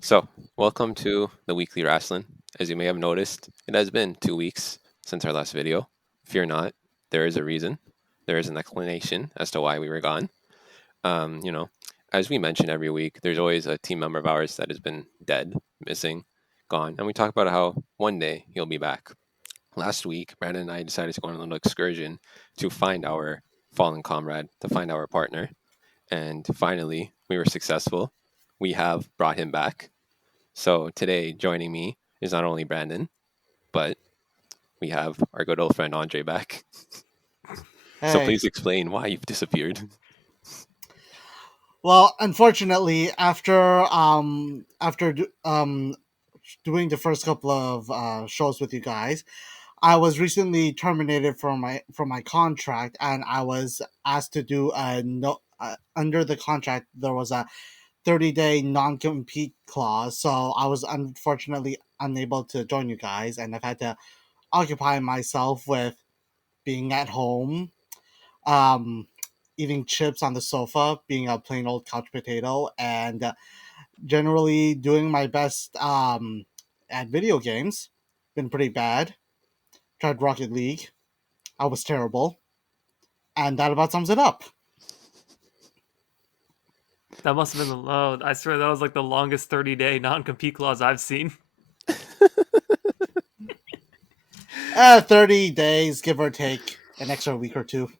So, welcome to the weekly Wrasslin. As you may have noticed, it has been 2 weeks since our last video. Fear not, there is a reason. There is an explanation as to why we were gone. Um, you know, as we mention every week, there's always a team member of ours that has been dead, missing, gone, and we talk about how one day he'll be back. Last week, Brandon and I decided to go on a little excursion to find our fallen comrade, to find our partner, and finally, we were successful. We have brought him back. So today, joining me is not only Brandon, but we have our good old friend Andre back. So Hey, please explain why you've disappeared. well, unfortunately, after doing the first couple of shows with you guys, I was recently terminated from my contract, and I was asked to do a no. Under the contract, there was a 30-day non-compete clause, so I was unfortunately unable to join you guys, and I've had to occupy myself with being at home, um, eating chips on the sofa, being a plain old couch potato, and generally doing my best at video games. Been pretty bad. Tried Rocket League. I was terrible. And that about sums it up. That must have been the low. I swear that was like the longest 30-day non-compete clause I've seen. 30 days, give or take an extra week or two.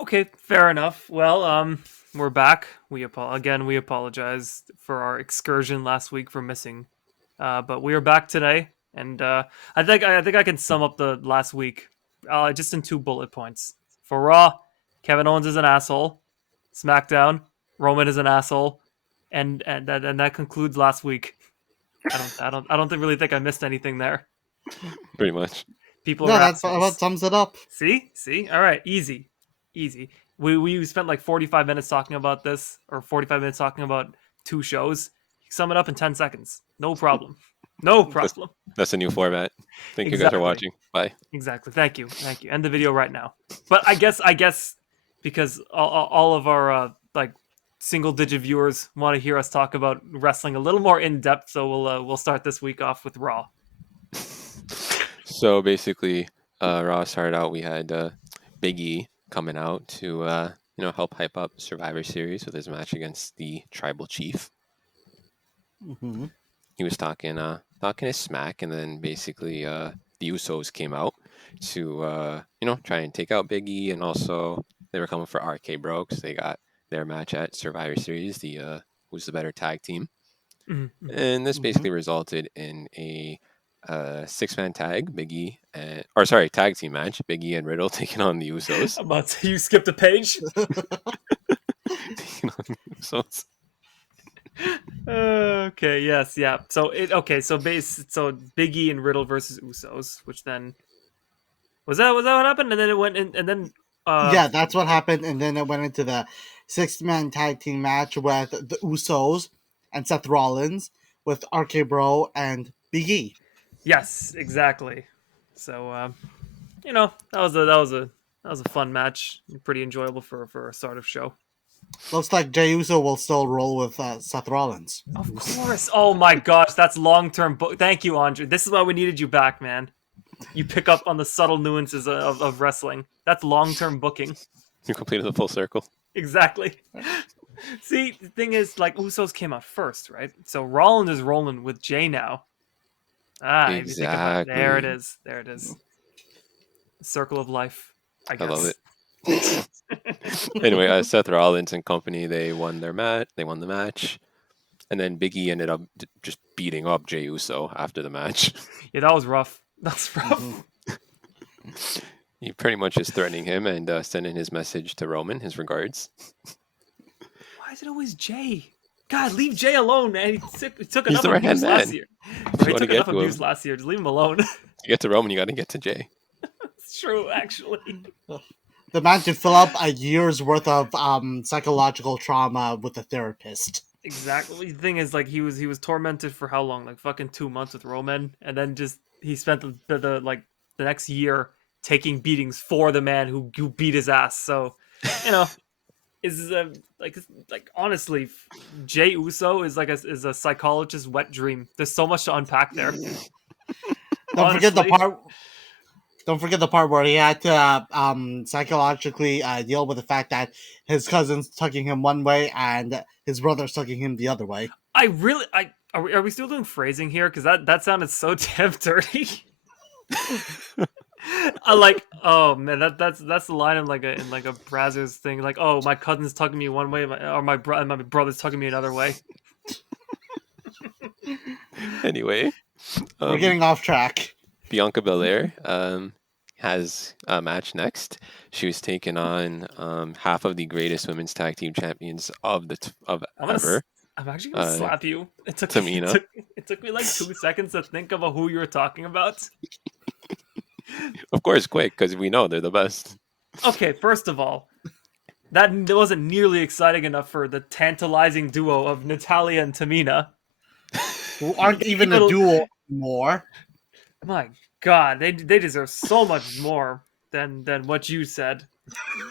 Okay, fair enough. Well, we're back. We apologize for our excursion last week for missing. But we are back today, and I think I can sum up the last week just in 2 bullet points. For Raw, Kevin Owens is an asshole. Smackdown, Roman is an asshole, and that concludes last week. I don't really think I missed anything there. Pretty much. People No, are that about assholes. sums it up. See. All right, easy. We spent like 45 minutes talking about this, or 45 minutes talking about two shows. Sum it up in 10 seconds. No problem. No That's, problem. that's a new format. Thank you guys for Exactly. watching. Bye. Exactly. Thank you. End the video right now. But I guess because all of our like single digit viewers want to hear us talk about wrestling a little more in depth, so we'll start this week off with Raw. So basically, Raw started out. We had Big E coming out to help hype up Survivor Series with his match against the Tribal Chief. Hmm. He was talking his smack, and then basically the Usos came out to try and take out Big E, and also they were coming for RK Bro because they got their match at Survivor Series, the who's the better tag team, Mm-hmm. and this Hmm. basically resulted in a six-man tag, tag team match, Big E and Riddle taking on the Usos. But you skipped a page. Taking on the Usos. Okay, yes, yeah. So Big E and Riddle versus Usos, which then was that what happened? And then it went in, and then Yeah, that's what happened. And then it went into the six-man tag team match with the Usos and Seth Rollins with RK Bro and Big E. yes, exactly. So that was a fun match, pretty enjoyable for a start of show. Looks like Jey Uso will still roll with Seth Rollins. Of course. Oh my gosh, that's long term book. Thank you, Andre. This is why we needed you back, man. You pick up on the subtle nuances of wrestling. That's long term booking. You completed the full circle. Exactly. See, the thing is, like, Usos came out first, right? So Rollins is rolling with Jay now. If you think about it, there it Exactly. is. There it is. Circle of life, I I love guess. it. Anyway, Seth Rollins and company, they won their match. They won the match, and then Big E ended up just beating up Jey Uso after the match. Yeah, that was rough. That was Hmm. rough. He pretty much is threatening him and sending his message to Roman, his regards. Why is it always Jay? God, leave Jay alone, man. He took He's enough the right hand abuse last man. year. If Bro, you he want to took get enough to abuse him, last year. Just leave him alone. to get to Roman, you got to get to Jey. It's true, actually. The man could fill up a year's worth of psychological trauma with a therapist. Exactly. The thing is, like, he was tormented for how long? Like fucking 2 months with Roman, and then just he spent the next year taking beatings for the man who beat his ass. So, you know, is like honestly, Jay Uso is is a psychologist's wet dream. There's so much to unpack there. Don't forget the Honestly. part. Don't forget the part where he had to psychologically deal with the fact that his cousin's tucking him one way and his brother's tucking him the other way. Are we still doing phrasing here? Because that sounded so damn dirty. I like, oh man, that's the line in like a Brazzers thing, like, oh, my cousin's tucking me one way, or my brother's tucking me another way. Anyway, We're getting off track. Bianca Belair has a match next. She was taking on half of the greatest women's tag team champions of ever. I'm actually gonna slap you. Tamina. It took me like 2 seconds to think of who you were talking about. Of course, quick, because we know they're the best. Okay, first of all, that wasn't nearly exciting enough for the tantalizing duo of Natalya and Tamina. Who aren't even a duo anymore. My God, they deserve so much more than what you said.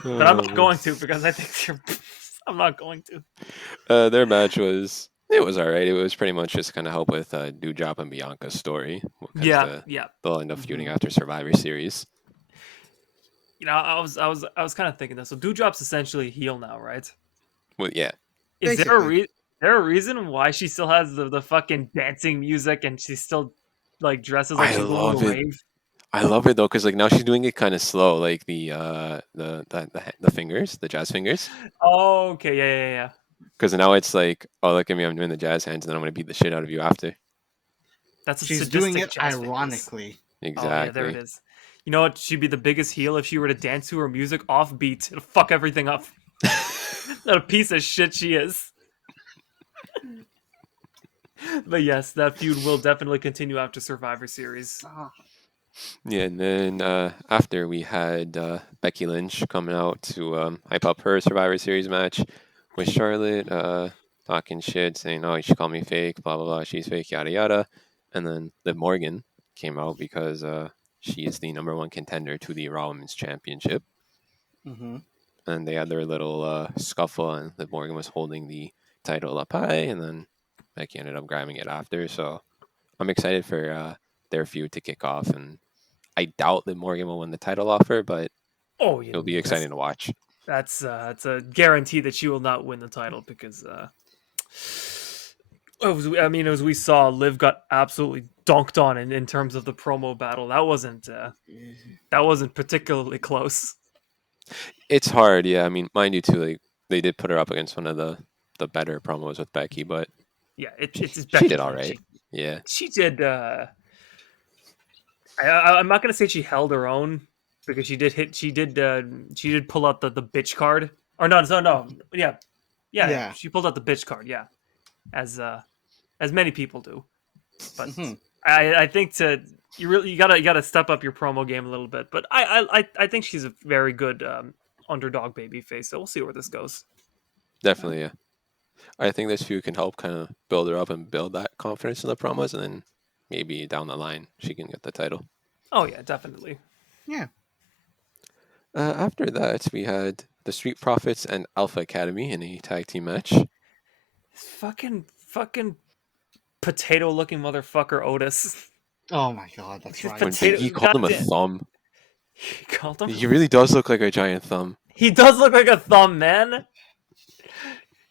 But I'm not going to, because I think I'm not going to. Their match was alright. It was pretty much just kind of help with Doudrop and Bianca's story. Yeah. They'll end up feuding after Survivor Series. You know, I was kind of thinking that. So Doudrop's essentially a heel now, right? Well, yeah. Is there a reason why she still has the fucking dancing music and she still like dresses like she's going to rave? I love it though, because like now she's doing it kind of slow, like the fingers, the jazz fingers. Oh, okay, yeah. Because now it's like, oh, look at me, I'm doing the jazz hands, and then I'm gonna beat the shit out of you after. She's doing it ironically. Exactly. Oh, yeah, there it is. You know what? She'd be the biggest heel if she were to dance to her music offbeat. It'll fuck everything up. What a piece of shit she is. But yes, that feud will definitely continue after Survivor Series. Yeah, and then after we had Becky Lynch coming out to hype up her Survivor Series match with Charlotte, talking shit, saying, oh, you should call me fake, blah, blah, blah, she's fake, yada, yada. And then Liv Morgan came out because she is the #1 contender to the Raw Women's Championship. Mm-hmm. And they had their little scuffle, and Liv Morgan was holding the title up high, and then Becky ended up grabbing it after. So I'm excited for their feud to kick off, and I doubt that Morgan will win the title off her, but it'll be exciting to watch. That's a guarantee that she will not win the title because, as we saw, Liv got absolutely dunked on in terms of the promo battle. That wasn't particularly close. It's hard, yeah. I mean, mind you, too, like they did put her up against one of the better promos with Becky, but yeah, it's Becky. She did all right. Yeah, she did. I'm not gonna say she held her own because she did pull out the bitch card. Or no, yeah. She pulled out the bitch card, yeah, as many people do. But I think you gotta step up your promo game a little bit. But I think she's a very good underdog babyface. So we'll see where this goes. Definitely, yeah. I think this feud can help kind of build her up and build that confidence in the promos, and then maybe down the line she can get the title. Oh yeah, definitely. Yeah. After that, we had the Street Profits and Alpha Academy in a tag team match. Fucking potato-looking motherfucker Otis. Oh my God, that's right. He called him a thumb. He called him. He really does look like a giant thumb. He does look like a thumb, man.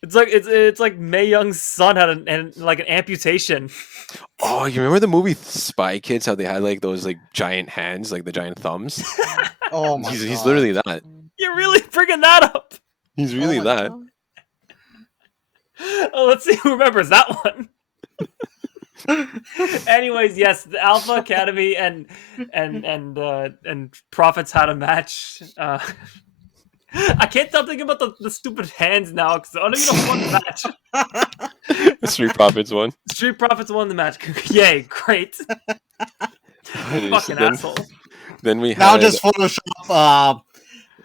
It's like Mae Young's son had an amputation. Oh, you remember the movie Spy Kids? How they had like those like giant hands, like the giant thumbs. Oh my God. He's literally that. You're really bringing that up. He's really that. God. Oh, let's see who remembers that one. Anyways, yes, the Alpha Academy and Profits had a match. I can't stop thinking about the stupid hands now because I don't even know who won the match. Street Profits won. Street Profits won the match. Yay, great. Fucking asshole. Then we now just Photoshop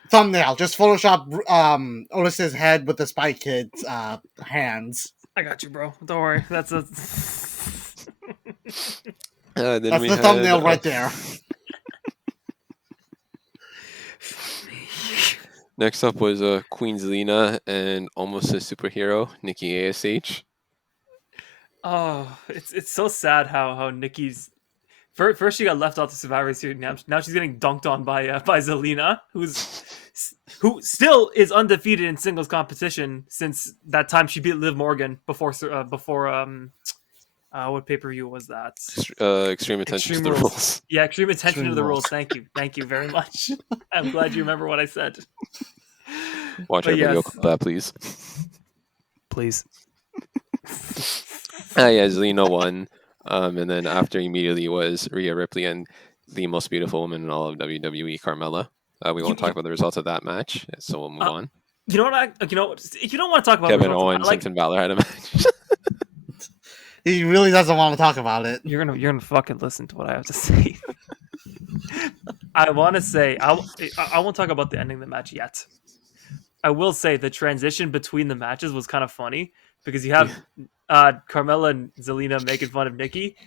thumbnail. Just Photoshop Otis's head with the Spy Kids hands. I got you, bro. Don't worry. That's a. That's the thumbnail right there. Next up was Queen Zelina and almost a superhero, Nikki ASH. Oh, it's so sad how Nikki's first she got left out to Survivor Series. Now she's getting dunked on by Zelina, who still is undefeated in singles competition since that time she beat Liv Morgan before what pay-per-view was that? Extreme attention Extreme to the Rules. rules. Yeah, extreme attention to Extreme the Rules. rules. Thank you very much. I'm glad you remember what I said. Watch But our video yes, clip that, please. please. Yeah, Zelina won. And then after immediately was Rhea Ripley and the most beautiful woman in all of WWE, Carmella. We won't talk about the results of that match, so we'll move on. You know what? If you don't want to talk about Kevin results, Owens and Finn Balor had a match. He really doesn't want to talk about it. you're gonna fucking listen to what I have to say. I want to say I won't talk about the ending of the match yet. I will say the transition between the matches was kind of funny because you have Carmella and Zelina making fun of Nikki.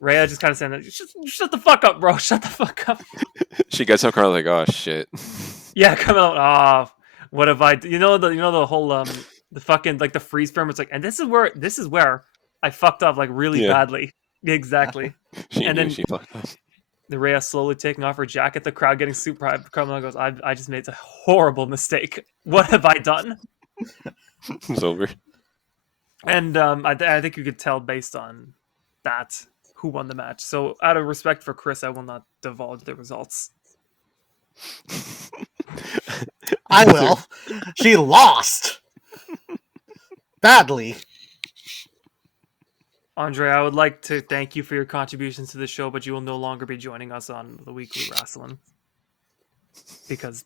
Rhea just kind of saying, "Shut the fuck up, bro! Shut the fuck up." She gets up, Carl like, oh shit. Yeah, Carmella. Oh, what have I? You know the whole the fucking like the freeze frame. It's like, and this is where I fucked up like really Yeah. badly. Exactly. She And knew then she fucked up. the Rhea slowly taking off her jacket, the crowd getting super hyped. Carmella goes, I just made a horrible mistake. What have I done? It's over. And I think you could tell based on that who won the match. So out of respect for Chris, I will not divulge the results. I will. She lost badly. Andre, I would like to thank you for your contributions to the show, but you will no longer be joining us on the weekly Wrasslin because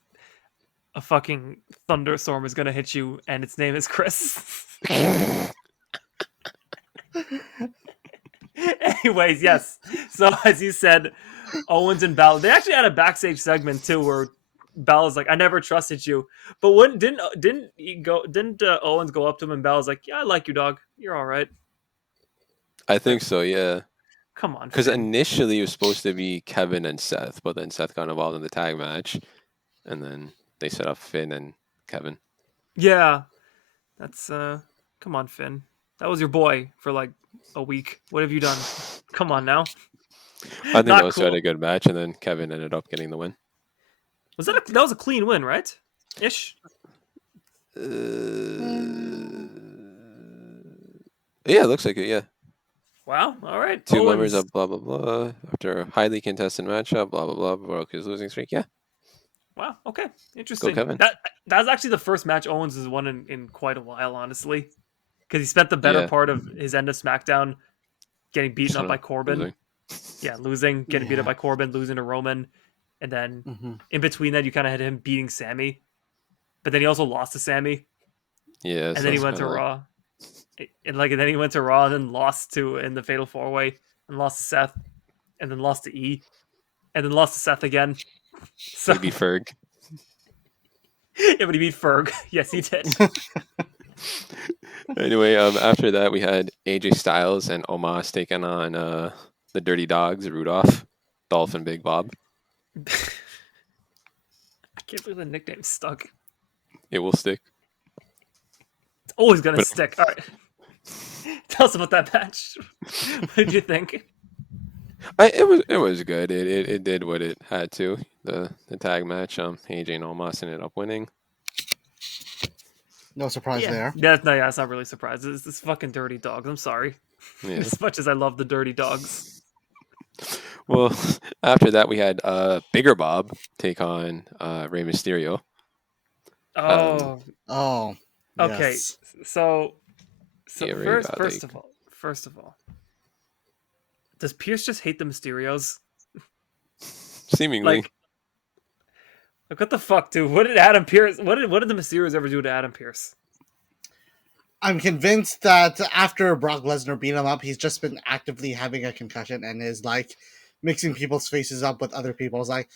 a fucking thunderstorm is going to hit you, and its name is Chris. Anyways, yes. So as you said, Owens and Balor, they actually had a backstage segment too, where Balor's like, "I never trusted you," but didn't Owens go up to him and Balor's like, "Yeah, I like you, dog. You're all right." I think so, yeah. Come on, Because Finn. initially it was supposed to be Kevin and Seth, but then Seth got involved in the tag match, and then they set up Finn and Kevin. Yeah, that's come on, Finn. That was your boy for like a week. What have you done? Come on now. I think Not those two cool. had a good match, and then Kevin ended up getting the win. Was that was a clean win, right? Ish. Yeah, it looks like it, yeah. Wow. All right. Two Owens. members of blah, blah, blah. After a highly contested matchup, blah, blah, blah, broke his losing streak. Yeah. Wow. Okay. Interesting. Kevin. That was actually the first match Owens has won in quite a while, honestly, because he spent the better Yeah. part of his end of SmackDown getting beaten up by Corbin. Losing. Yeah, losing, getting beat up Yeah. by Corbin, losing to Roman, and then Mhm. in between that, you kind of had him beating Sammy, but then he also lost to Sammy, Yeah. and then he went to Raw, and then he went to Raw and then lost to in the Fatal 4-Way and lost to Seth, and then lost to E, and then lost to Seth again. So He beat Ferg. yeah, but he beat Ferg. Yes, he did. Anyway, after that we had AJ Styles and Omos taking on the Dirty Dogs, Rudolph, Dolph, and Big Bob. I can't believe the nickname stuck. It will stick. It's always gonna But- stick. All right. Tell us about that match. What did you think? It was good. It did what it had to. The tag match. AJ and Omos ended up winning. No surprise there. Yeah, no, yeah, it's not really surprised. It's fucking Dirty Dogs. I'm sorry. Yeah. As much as I love the Dirty Dogs. Well, after that we had Bigger Bob take on Rey Mysterio. Oh, Oh. okay. Yes. So Yeah, Ray got, first of all, does Pierce just hate the Mysterios? Seemingly. Like what the fuck, dude? What did Adam Pierce? What did the Mysterios ever do to Adam Pierce? I'm convinced that after Brock Lesnar beat him up, he's just been actively having a concussion and is like mixing people's faces up with other people's. Like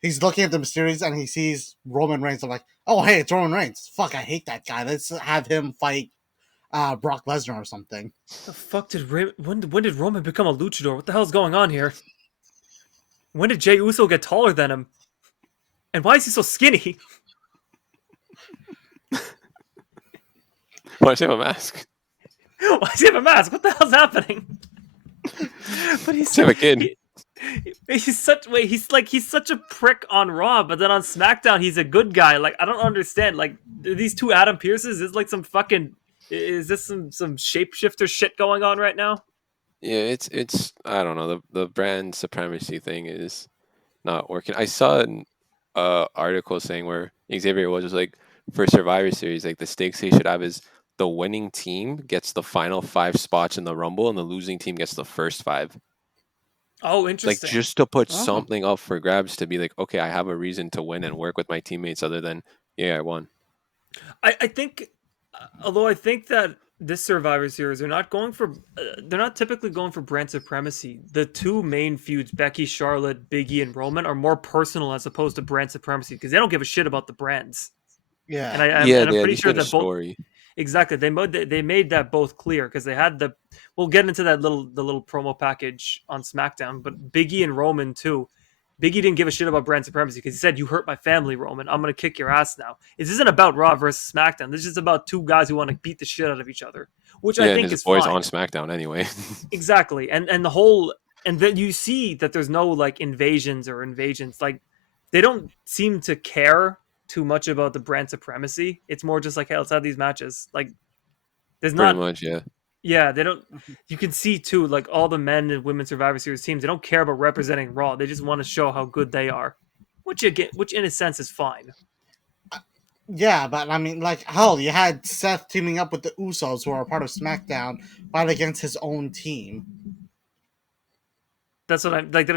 he's looking at the Mysterios and he sees Roman Reigns. I'm like, oh hey, it's Roman Reigns. Fuck, I hate that guy. Let's have him fight Brock Lesnar or something. The fuck did when did Roman become a luchador? What the hell's going on here? When did Jey Uso get taller than him? And why is he so skinny? Why does he have a mask? Why does he have a mask? What the hell's happening? But Does he have a kid? he's such a prick on Raw, but then on SmackDown he's a good guy. Like, I don't understand. Like, these two Adam Pearces is like some fucking, is this some shapeshifter shit going on right now? Yeah, it's I don't know. The brand supremacy thing is not working. I saw an article saying where Xavier was just like, for Survivor Series, like the stakes they should have is the winning team gets the final 5 spots in the Rumble, and the losing team gets the first 5. Oh, Like, interesting. just to put Oh. something up for grabs, to be like, okay, I have a reason to win and work with my teammates other than, yeah, I won. I think, although I think that this Survivor Series, they're not typically going for brand supremacy. The two main feuds, Becky, Charlotte, Big E, and Roman, are more personal as opposed to brand supremacy because they don't give a shit about the brands. Yeah. Yeah, I'm they at pretty least sure made a that both story. exactly they made that both clear because they had the. We'll get into the little promo package on SmackDown, but Big E and Roman too. Big E didn't give a shit about brand supremacy because he said, "You hurt my family, Roman. I'm gonna kick your ass now." This isn't about Raw versus SmackDown. This is just about two guys who want to beat the shit out of each other, which I Yeah, and think his is boys fine. on SmackDown anyway. Exactly, and the whole, and then you see that there's no like invasions. Like, they don't seem to care too much about the brand supremacy. It's more just like, hey, let's have these matches. Like, there's Pretty not. much, yeah. Yeah, they don't. You can see too, like all the men and women Survivor Series teams, they don't care about representing Raw. They just want to show how good they are, which in a sense is fine. Yeah, but I mean, like, hell, you had Seth teaming up with the Usos, who are a part of SmackDown, fight against his own team. That's what I'm like. They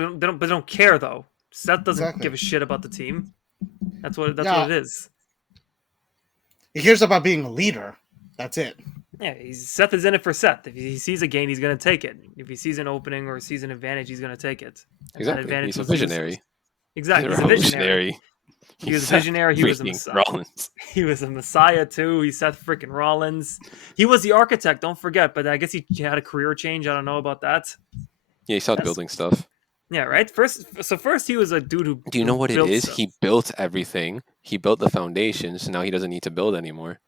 don't care though. Seth doesn't Exactly. give a shit about the team. That's what Yeah, it is. he cares about being a leader. That's it. Yeah, Seth is in it for Seth. If he sees a gain, he's going to take it. If he sees an opening or sees an advantage, he's going to take it. And that Exactly. advantage He's a was the Usos. visionary. Exactly, He's he's a a visionary. revolutionary. He was a Seth visionary. He was a freaking messiah. Rollins. He was a messiah too. He's Seth freaking Rollins. He was the architect. Don't forget. But I guess he had a career change. I don't know about that. Yeah, he stopped That's, building stuff. yeah, right. First he was a dude who. Do you know what it built is? stuff. He built everything. He built the foundation, so now he doesn't need to build anymore.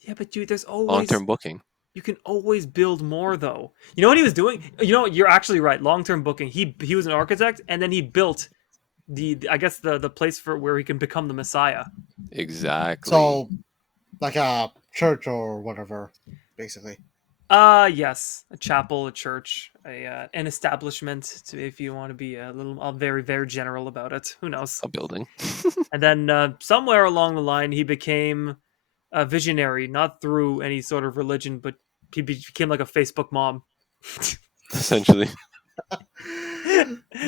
Yeah, but dude, there's always Long-term booking. You can always build more, though. You know what he was doing? You know, you're actually right. Long-term booking. He was an architect, and then he built I guess the place for where he can become the Messiah. Exactly. So, like a church or whatever, basically. Yes, a chapel, a church, an establishment. If you want to be very very general about it, who knows? A building. And then somewhere along the line, he became a visionary, not through any sort of religion, but he became like a Facebook mom. Essentially.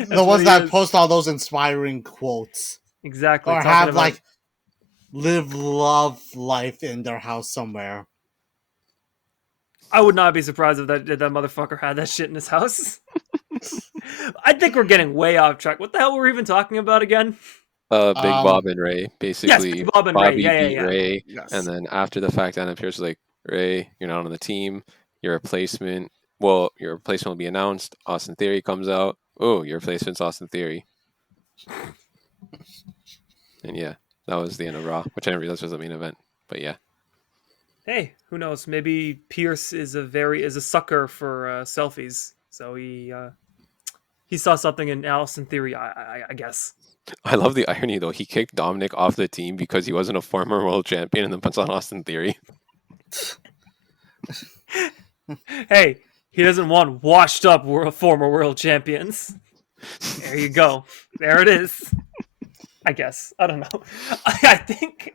The ones that post all those inspiring quotes. Exactly. Or have, like, live, love, life in their house somewhere. I would not be surprised if that motherfucker had that shit in his house. I think we're getting way off track. What the hell were we even talking about again? Big Bob and Ray. Basically, Big Bob and Bobby Ray. beat Ray. Yes. And then after the fact, Adam Pearce was like, Ray, you're not on the team. Your replacement will be announced. Austin Theory comes out. Oh, your replacement's Austin Theory. And yeah, that was the end of Raw, which I didn't realize was the main event. But yeah. Hey, who knows? Maybe Pierce is a sucker for selfies, so he saw something in Austin Theory. I guess. I love the irony though. He kicked Dominic off the team because he wasn't a former world champion, and then puts on Austin Theory. Hey, he doesn't want washed up former world champions. There you go. There it is. I guess. I don't know. I think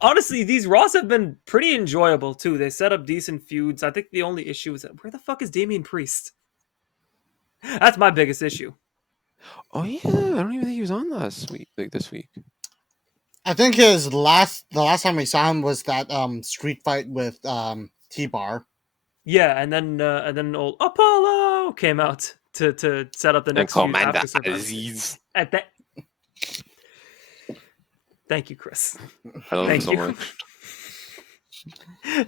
honestly, these Raws have been pretty enjoyable too. They set up decent feuds. I think the only issue is that where the fuck is Damian Priest? That's my biggest issue. Oh yeah, I don't even think he was on last week, like this week. I think the last time we saw him was that street fight with T-Bar. Yeah, and then old Apollo came out to set up the next feud after Survivor. At that. Thank you, Chris. I love him so much.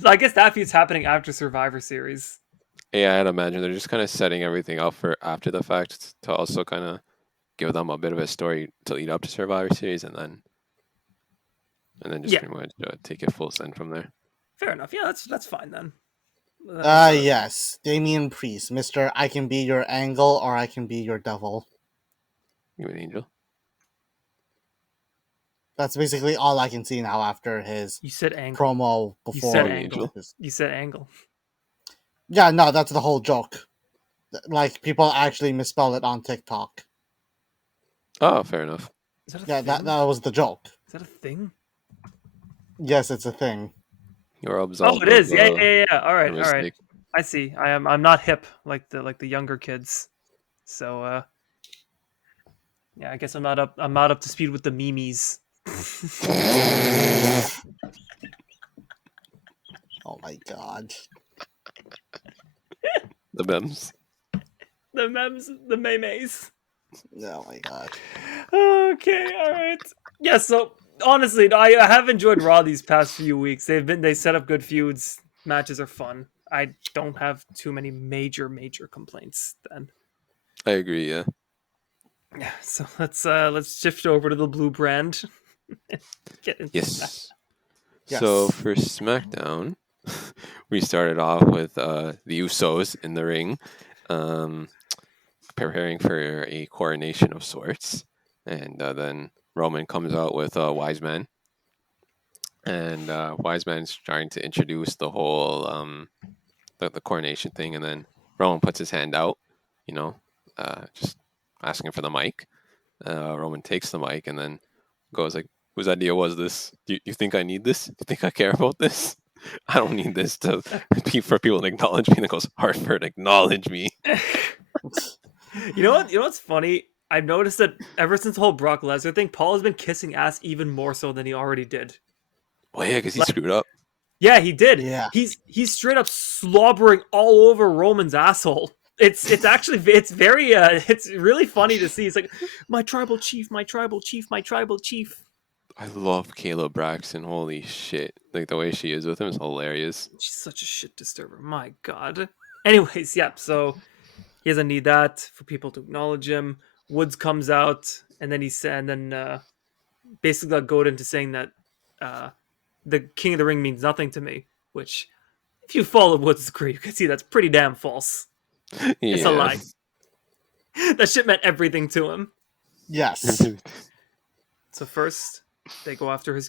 So I guess that feud's happening after Survivor Series. Yeah, I'd imagine they're just kind of setting everything up for after the fact to also kind of give them a bit of a story to lead up to Survivor Series, and then and then just Yeah. pretty much take it full send from there. Fair enough. Yeah, that's fine then. Yes, Damien Priest, Mr. I can be your angle or I can be your devil. You an angel? That's basically all I can see now after his You said angle. promo You before. said an angle. angel? You said angle. Yeah, no, that's the whole joke. Like, people actually misspell it on TikTok. Oh, fair enough. Is that a Yeah, thing? that was the joke. Is that a thing? Yes, it's a thing. You're Oh, absolved it is. of Yeah. All right. your All right. mistake. I see. I'm not hip like the younger kids. So yeah, I guess I'm not up to speed with the memes. Oh my god. The memes. The memes, the memes. Oh my god. Okay, all right. Yeah, so honestly, I have enjoyed Raw these past few weeks. They set up good feuds. Matches are fun. I don't have too many major complaints then. I agree. Yeah. Yeah, so let's shift over to the blue brand. Get into Smack. Yes. Yes. So for SmackDown, we started off with the Usos in the ring, preparing for a coronation of sorts, and then Roman comes out with a wise man, and wise man's trying to introduce the whole the coronation thing, and then Roman puts his hand out, just asking for the mic. Roman takes the mic and then goes like, "Whose idea was this? Do you think I need this? Do you think I care about this? I don't need this for people to acknowledge me." And it goes, "Hartford, acknowledge me." You know what? You know what's funny? I've noticed that ever since the whole Brock Lesnar thing, Paul has been kissing ass even more so than he already did. Well, yeah, because he screwed up. Yeah, he did. Yeah. He's straight up slobbering all over Roman's asshole. It's actually it's very it's really funny to see. It's like my tribal chief, my tribal chief, my tribal chief. I love Kayla Braxton. Holy shit! Like the way she is with him is hilarious. She's such a shit disturber. My god. Anyways, yeah. So he doesn't need that for people to acknowledge him. Woods comes out, and then basically got goaded into saying that the King of the Ring means nothing to me. Which, if you follow Woods' career, you can see that's pretty damn false. It's a Yeah. lie. That shit meant everything to him. Yes. So first, they go after his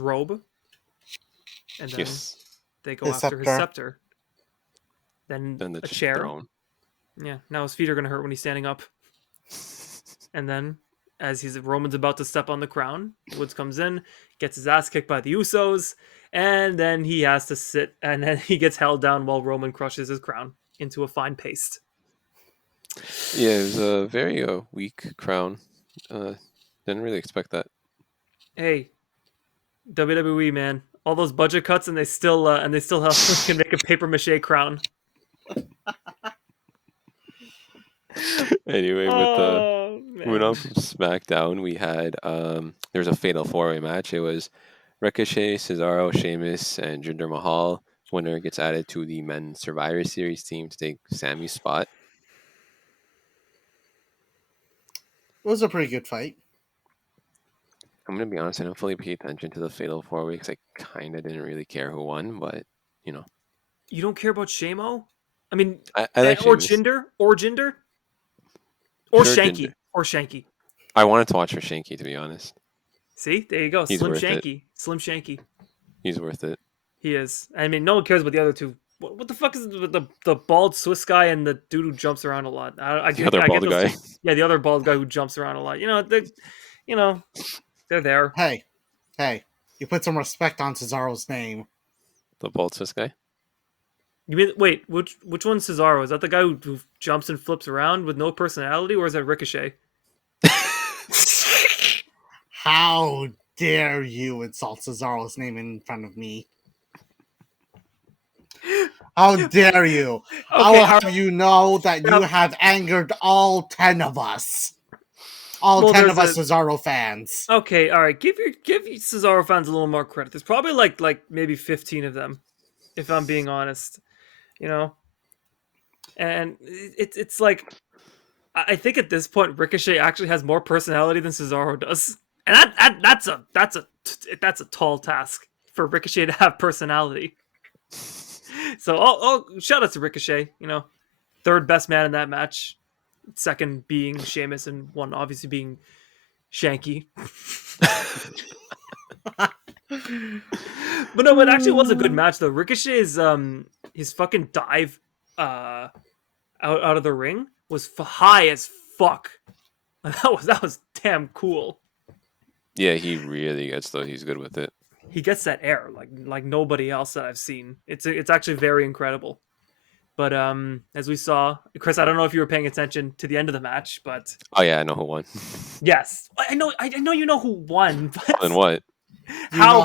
robe, and then Yes. they go His after his scepter. Then Then the a chair. throne. Yeah. Now his feet are gonna hurt when he's standing up. And then, as Roman's about to step on the crown, Woods comes in, gets his ass kicked by the Usos, and then he has to sit, and then he gets held down while Roman crushes his crown into a fine paste. Yeah, it was a very weak crown. Didn't really expect that. Hey, WWE man, all those budget cuts, and they still can make a paper mache crown. Anyway, Oh, moving man. on from SmackDown, we had there was a fatal four-way match. It was Ricochet, Cesaro, Sheamus, and Jinder Mahal. Winner gets added to the Men's Survivor Series team to take Sammy's spot. It was a pretty good fight. I'm gonna be honest, I didn't fully pay attention to the fatal four-way because I kind of didn't really care who won, but You don't care about Shamo? I mean, I like or Sheamus. Jinder, or Sure, Shanky, Jinder. or Shanky. I wanted to watch for Shanky, to be honest. See, there you go, He's Slim worth it. Shanky, Slim Shanky. He's worth it. He is. I mean, no one cares about the other two. What the fuck is the bald Swiss guy and the dude who jumps around a lot? The other bald guy. Yeah, the other bald guy who jumps around a lot. They're there. Hey, you put some respect on Cesaro's name. The bald Swiss guy. You mean wait? Which one's Cesaro? Is that the guy who jumps and flips around with no personality, or is that Ricochet? How dare you insult Cesaro's name in front of me? How dare you? I will have you know that you have angered all 10 of us. All 10 of us Cesaro fans. Okay, all right. Give Cesaro fans a little more credit. There's probably like maybe 15 of them, if I'm being honest. And it's like I think at this point Ricochet actually has more personality than Cesaro does, and that's that's a tall task for Ricochet to have personality. So, shout out to Ricochet. You know, third best man in that match, second being Sheamus, and one obviously being Shanky. But no, it actually was a good match though. Ricochet's his fucking dive out of the ring was high as fuck. That was damn cool. Yeah, he really gets though. He's good with it. He gets that air like nobody else that I've seen. It's actually very incredible. But as we saw, Chris, I don't know if you were paying attention to the end of the match, but Oh yeah, I know who won. yes, I know you know who won, but Then what? how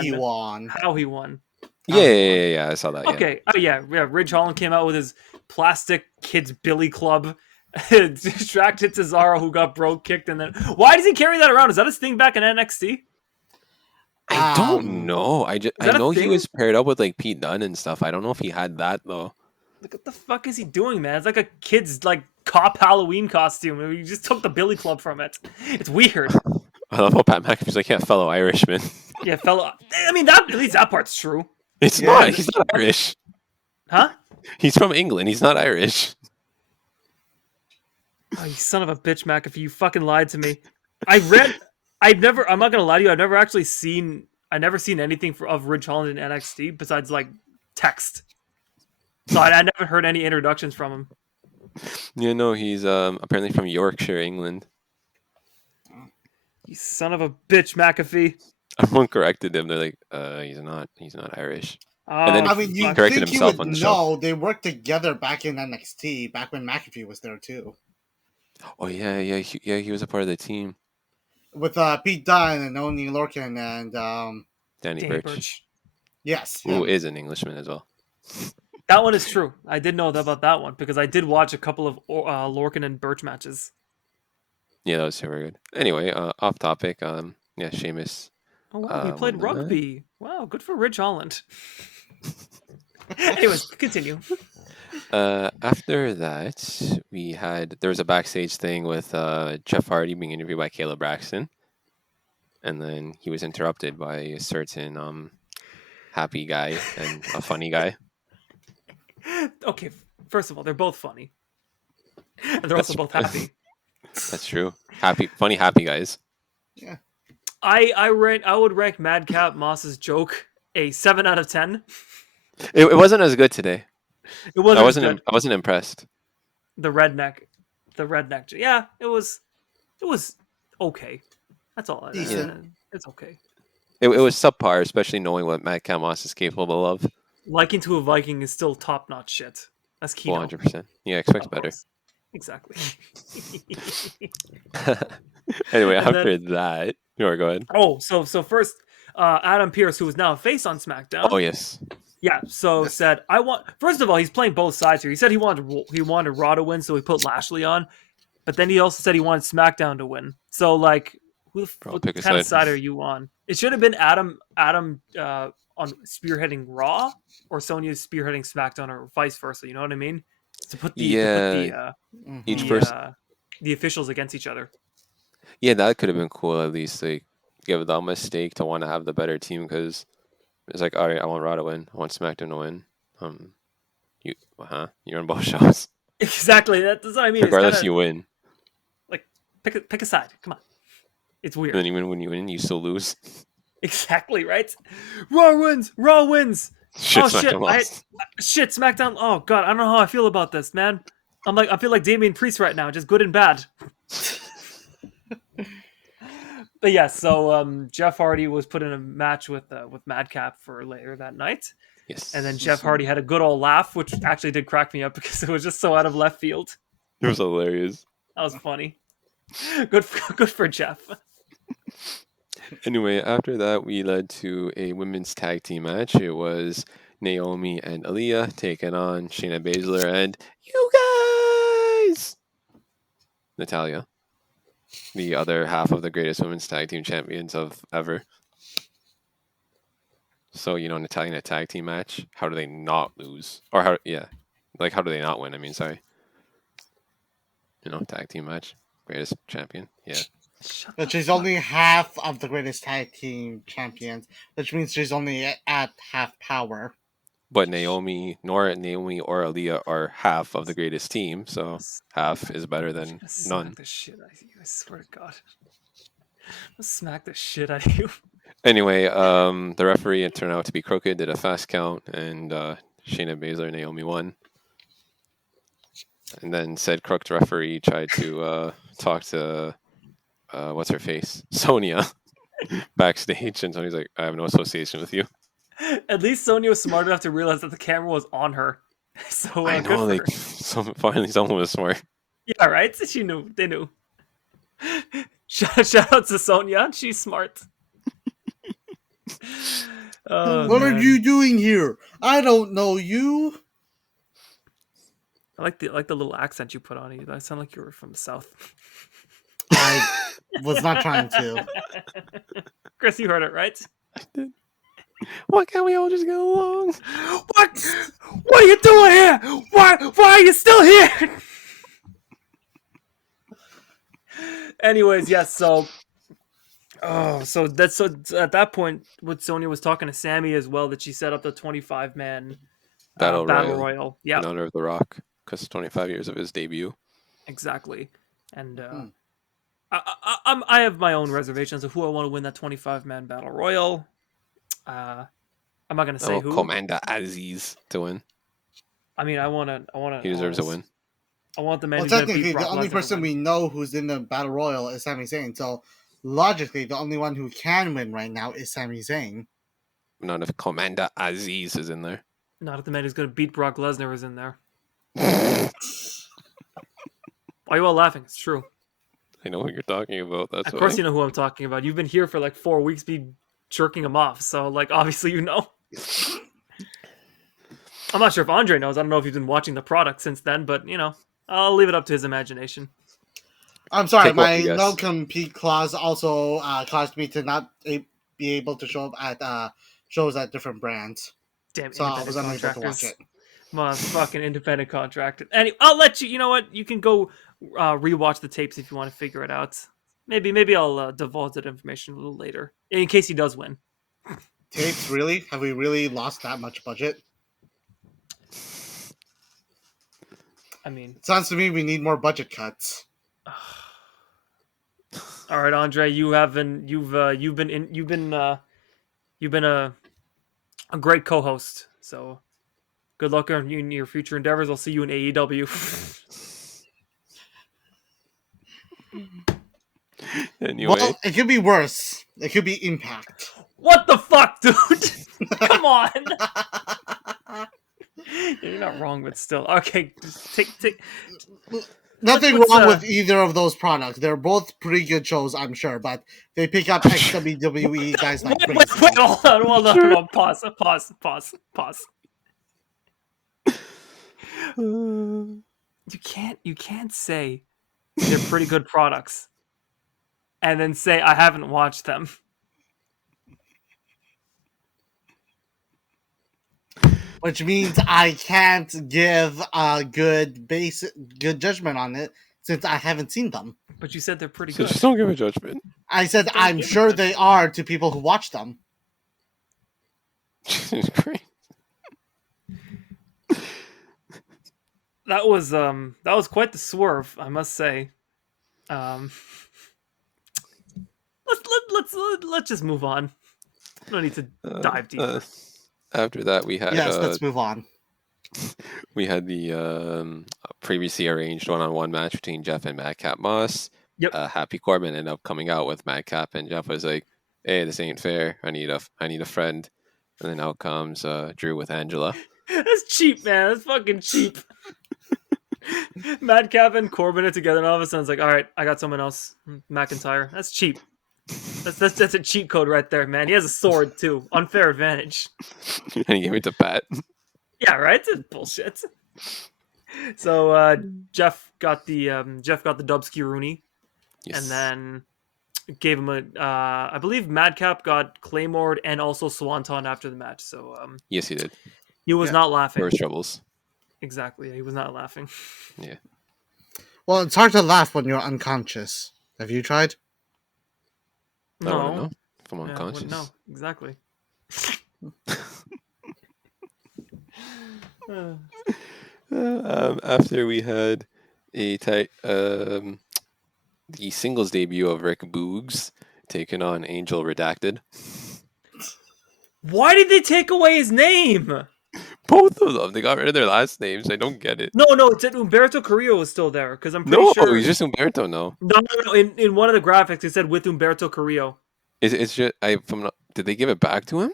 he won. How he won. Yeah, I saw that. Yeah. Okay. Oh yeah. Ridge Holland came out with his plastic kids billy club, distracted Cesaro who got broke kicked, and then why does he carry that around? Is that his thing back in NXT? I don't know. I know he thing? was paired up with like Pete Dunne and stuff. I don't know if he had that though. Like, what the fuck is he doing, man? It's like a kid's like cop Halloween costume. You just took the billy club from it. It's weird. I love how Pat McAfee's like, yeah, fellow Irishman. Yeah, fella. I mean, at least that part's true. It's not. He's not Irish. Huh? He's from England. He's not Irish. Oh, you son of a bitch, McAfee! You fucking lied to me. I'm not gonna lie to you. I've never actually seen. I never seen anything of Ridge Holland in NXT besides like text. So I never heard any introductions from him. Yeah, no, he's apparently from Yorkshire, England. You son of a bitch, McAfee. Everyone corrected him. They're like, he's not Irish. Oh, And then I mean, you corrected think he himself would on the know? They worked together back in NXT, back when McAfee was there too, Oh yeah, he was a part of the team. with Pete Dunne and Oni Lorcan and Danny Burch, yes, who is an Englishman as well. that one is true. I did know about that one because I did watch a couple of Lorcan and Birch matches. Yeah, that was super good. Anyway, off topic. Yeah, Sheamus. Oh wow, he played rugby. Wow, good for Ridge Holland. Anyways, continue. After that, there was a backstage thing with Jeff Hardy being interviewed by Caleb Braxton, and then he was interrupted by a certain happy guy and a funny guy. Okay, first of all, they're both funny, and they're also both happy. That's true. Funny, happy guys. yeah. I would rank Madcap Moss's joke a 7 out of 10. It wasn't as good today. It wasn't. I wasn't impressed. The redneck. Yeah, it was okay. That's all. Decent. It's okay. It was subpar, especially knowing what Madcap Moss is capable of. Liking to a Viking is still top-notch shit. That's key. 100%. Yeah, expect better. Exactly. Anyway, after that, go ahead. Oh, so first, Adam Pearce, who is now a face on SmackDown. Oh yes. Yeah. So said, I want. First of all, he's playing both sides here. He said he wanted Raw to win, so he put Lashley on. But then he also said he wanted SmackDown to win. So like, what kind of side are you on? It should have been Adam on spearheading Raw, or Sonya spearheading SmackDown, or vice versa. You know what I mean? To put the officials against each other. Yeah, that could have been cool. At least like give them a stake to want to have the better team, because it's like, all right, I want Raw to win, I want SmackDown to win. You're on both shows. Exactly. That's what I mean. Regardless, you win. Like pick a side. Come on. It's weird. And then even when you win, you still lose. Exactly right. Raw wins. Shit, Oh SmackDown shit! SmackDown. Oh god, I don't know how I feel about this, man. I feel like Damian Priest right now, just good and bad. But yeah, so Jeff Hardy was put in a match with Madcap for later that night. Yes. And then Jeff Hardy had a good old laugh, which actually did crack me up because it was just so out of left field. It was hilarious. That was funny. Good for Jeff. Anyway, after that, we led to a women's tag team match. It was Naomi and Aaliyah taking on Shayna Baszler and you guys, Natalya, the other half of the greatest women's tag team champions of ever. So, Natalya in a tag team match, how do they not lose? Or how do they not win? I mean, sorry. Tag team match, greatest champion. Yeah. Shut But the she's fuck only up. half of the greatest tag team champions, which means she's only at half power. But Naomi or Aaliyah are half of the greatest team, so half is better than Gonna none. smack the shit out of you. I swear to God. I'll smack the shit out of you. Anyway, the referee it turned out to be crooked, did a fast count, and Shayna Baszler and Naomi won. And then said crooked referee tried to talk to what's her face, Sonia, backstage, and Sonia's like, "I have no association with you." At least Sonya was smart enough to realize that the camera was on her. So I good know, for like, her. finally someone was smart. Yeah, right? She knew. They knew. Shout out to Sonya. She's smart. Oh, What are man. you doing here? I don't know you. I like the little accent you put on it. That sound like you were from the south. I was not trying to. Chris, you heard it, right? Why can't we all just get along? What? What are you doing here? Why are you still here? Anyways, yes. So that's at that point, what Sonya was talking to Sammy as well, that she set up the 25-man Battle battle Royal royal. in Yeah, honor of The Rock, because 25 years of his debut. exactly. And Hmm. I have my own reservations of who I want to win that 25-man battle royal. I'm not gonna say who. Commander Aziz to win. I mean, He deserves a win. I want the man Well, who's gonna beat technically, the Brock only Lesnar to person win. we know who's in the battle royal is Sami Zayn. So logically, the only one who can win right now is Sami Zayn. None of Commander Aziz is in there. Not if the man who's gonna beat Brock Lesnar is in there. I Why are you all laughing? It's true. know what you're talking about. That's Of course why. you know who I'm talking about. You've been here for like 4 weeks, be jerking him off. So like obviously you know. I'm not sure if Andre knows. I don't know if he's been watching the product since then, but you know, I'll leave it up to his imagination. I'm sorry, Take what my you guess. no compete clause also caused me to not be able to show up at shows at different brands. Damn So I was independent unable to watch contractors. it. Motherfucking independent contractor. Anyway, I'll let you. You know what? You can go rewatch the tapes if you want to figure it out. Maybe I'll divulge that information a little later in case he does win. Tapes, really? Have we really lost that much budget? I mean, Sounds to me we need more budget cuts. all right, Andre, you've been a great co-host. So good luck in your future endeavors. I'll see you in AEW. Anyway, Well, it could be worse. It could be Impact. What the fuck, dude? Come on. You're not wrong, but still. Okay, just take. Nothing let's, wrong with either of those products. They're both pretty good shows, I'm sure, but they pick up ex-WWE guys like crazy. Wait, hold on. Pause. You can't say they're pretty good products and then say I haven't watched them. Which means I can't give a good judgment on it since I haven't seen them. But you said they're pretty so good. just don't give a judgment. I said Don't I'm give a sure judgment. they are to people who watch them. Jesus Christ. That was quite the swerve, I must say. Let's just move on. No need to dive deeper. After that, we had Yes, let's move on. the previously arranged one-on-one match between Jeff and Madcap Moss. Yep. Happy Corbin ended up coming out with Madcap, and Jeff was like, "Hey, this ain't fair. I need a friend." And then out comes Drew with Angela. That's cheap, man. That's fucking cheap. Madcap and Corbin are together, and all of a sudden it's like, all right, I got someone else. McIntyre. That's cheap. That's a cheat code right there, man. He has a sword too. Unfair advantage. And he gave it to Pat. Yeah, right. It's bullshit. So Jeff got the Dubsky Rooney, Yes. and then gave him a. I believe Madcap got Claymored and also Swanton after the match. So Yes, he did. he was not laughing. First troubles. Exactly. Yeah, he was not laughing. Yeah. Well, it's hard to laugh when you're unconscious. Have you tried? I want to No. know if I'm Yeah, unconscious. no, exactly. After we had the singles debut of Rick Boogs taking on Angel Redacted. Why did they take away his name? Both of them. They got rid of their last names. I don't get it. No, it said Umberto Carrillo was still there because I'm pretty No, sure. he's just Umberto now. No. In one of the graphics, it said with Umberto Carrillo. It's just did they give it back to him?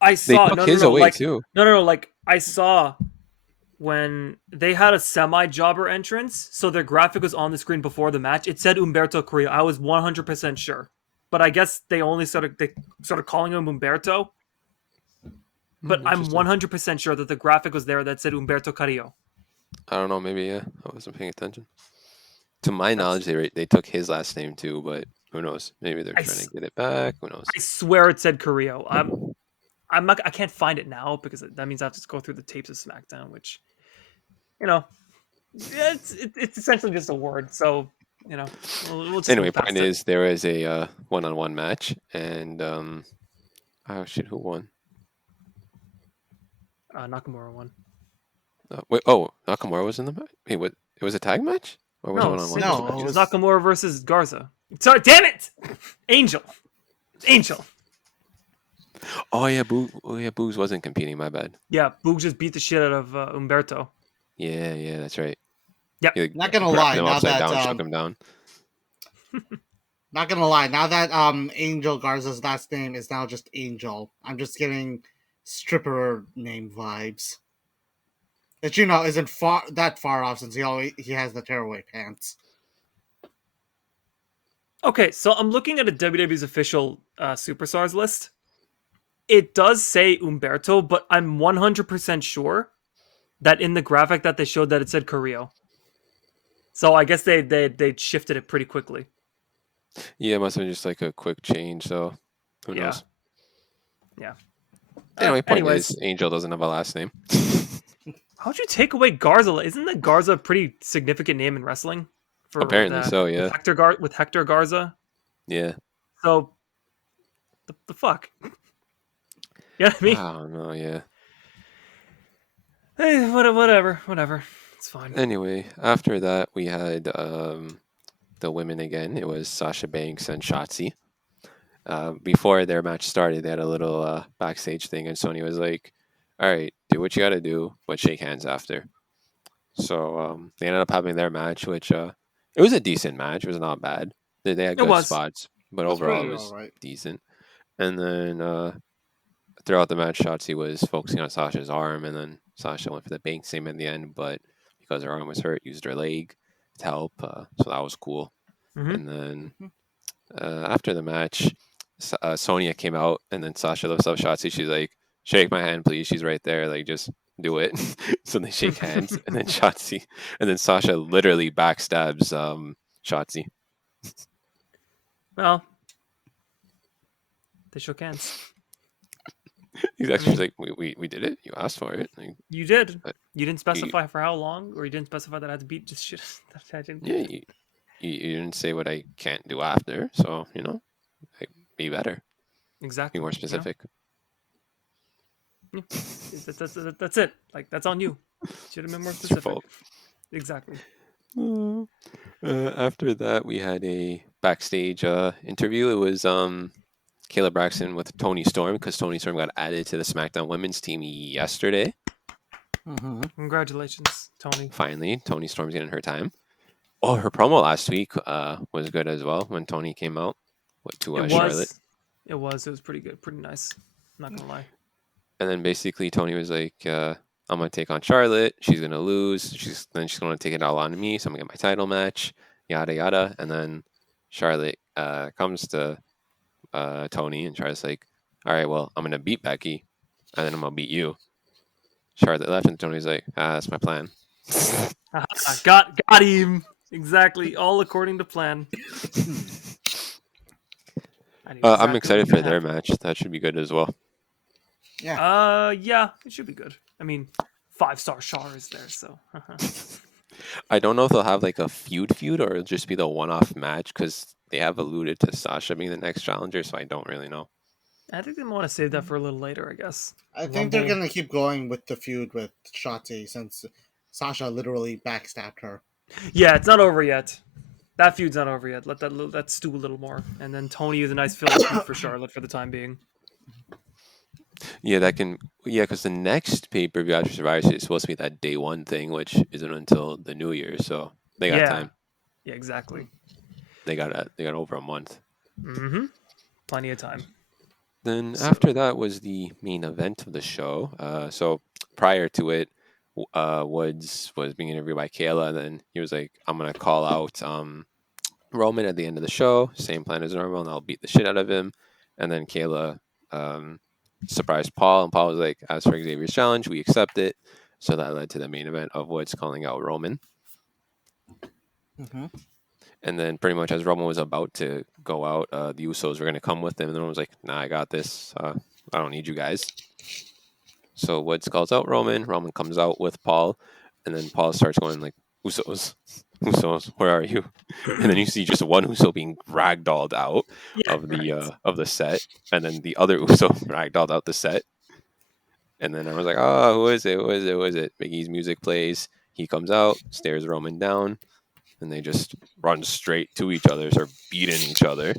I They saw took his away too. No. Like I saw when they had a semi-jobber entrance, so their graphic was on the screen before the match. It said Umberto Carrillo. I was 100% sure, but I guess they started calling him Umberto. But I'm Interesting. 100% sure that the graphic was there that said Umberto Carrillo. I don't know. Maybe yeah. I wasn't paying attention. To my knowledge, they took his last name too, but who knows? Maybe they're trying to get it back. Who knows? I swear it said Carrillo. I'm not. I can't find it now because that means I have to go through the tapes of SmackDown, which, it's essentially just a word. So we'll just Anyway, move past point it. is there was a one-on-one match, and oh shit, who won? Nakamura won. Nakamura was in the match. Wait, what? It was a tag match, or was it one-on-one? singles No, match. it It was was- Nakamura versus Garza. Sorry, damn it, Angel. Oh yeah, Boogs wasn't competing. My bad. Yeah, Boog just beat the shit out of Umberto. Yeah, that's right. Yep. He, Not gonna grabbed lie, him now upside that down, shook him down. not gonna lie, now that Angel Garza's last name is now just Angel, I'm just getting stripper name vibes. That isn't that far off since he has the tearaway pants. Okay, so I'm looking at a WWE's official superstars list. It does say Umberto, but I'm 100% sure that in the graphic that they showed that it said Carrillo. So I guess they shifted it pretty quickly. Yeah, it must have been just like a quick change. So who knows? Yeah. Anyway, point anyways, is, Angel doesn't have a last name. how'd you take away Garza? Isn't that Garza a pretty significant name in wrestling? Apparently so, yeah. With Hector Garza. Yeah. So the fuck. You know what I mean? I don't know. Yeah. Hey, whatever. It's fine. Anyway, after that we had the women again. It was Sasha Banks and Shotzi. Before their match started, they had a little backstage thing, and Sonya was like, "All right, do what you got to do, but shake hands after." So they ended up having their match, which it was a decent match. It was not bad. They had good spots, but overall it was alright. decent. And then throughout the match, Shotzi was focusing on Sasha's arm, and then Sasha went for the bank same in the end, but because her arm was hurt, used her leg to help. So that was cool. Mhm. And then after the match, Sonya came out, and then Sasha lifts up Shotzi. She's like, "Shake my hand, please." She's right there. Like, just do it. So they shake hands, and then Sasha literally backstabs Shotzi. Well, they shook hands. She's like, we did it. You asked for it. Like, You did. But You didn't specify for how long, or you didn't specify that I had to beat just shit. I didn't. yeah, you didn't say what I can't do after. So like, be better. Exactly. Be more specific. Yeah. That's it. Like, that's on you. Should have been more It's your specific. fault. Exactly. After that, we had a backstage interview. It was Kayla Braxton with Toni Storm, because Toni Storm got added to the SmackDown women's team yesterday. Mm-hmm. Congratulations, Tony. Finally, Toni Storm's getting her time. Oh, her promo last week was good as well when Toni came out to Charlotte. It was pretty good, pretty nice. I'm not gonna lie. And then basically Toni was like, I'm gonna take on Charlotte. She's gonna lose. She's gonna take it all on me. So I'm gonna get my title match. Yada yada. And then Charlotte comes to Toni, and Charlotte's like, "All right, well, I'm gonna beat Becky, and then I'm gonna beat you." Charlotte left, and Tony's like, "That's my plan." Got him. Exactly, all according to plan. I'm excited for their match. That should be good as well. Yeah. Yeah, it should be good. I mean, 5-star Char is there, so. I don't know if they'll have like a feud or it'll just be the one-off match because they have alluded to Sasha being the next challenger, so I don't really know. I think they want to save that for a little later, I guess. I think they're Rumble. gonna keep going with the feud with Shotzi since Sasha literally backstabbed her. Yeah, it's not over yet. That feud's not over yet. Let that stew a little more, and then Tony is a nice filler feud for Charlotte for the time being. Yeah, because the next pay-per-view after Survivor Series is supposed to be that day one thing, which isn't until the new year, so they got Yeah, time. yeah, exactly. They got over a month. Mm-hmm. Plenty of time. Then So- after that was the main event of the show. So prior to it, Woods was being interviewed by Kayla, and then he was like, "I'm gonna call out Roman at the end of the show, same plan as normal, and I'll beat the shit out of him." And then Kayla surprised Paul, and Paul was like, "As for Xavier's challenge, we accept it." So that led to the main event of Woods calling out Roman. Mm-hmm. And then pretty much as Roman was about to go out, the Usos were going to come with him. And Roman was like, "Nah, I got this. I don't need you guys." So Woods calls out Roman. Roman comes out with Paul. And then Paul starts going like, "Usos, Usos, where are you?" And then you see just one Uso being ragdolled out yeah, of the set. And then the other Uso ragdolled out the set. And then I was like, "Oh, who is it? Who is it? Who is it?" Big E's music plays. He comes out, stares Roman down. And they just run straight to each other, start beating each other.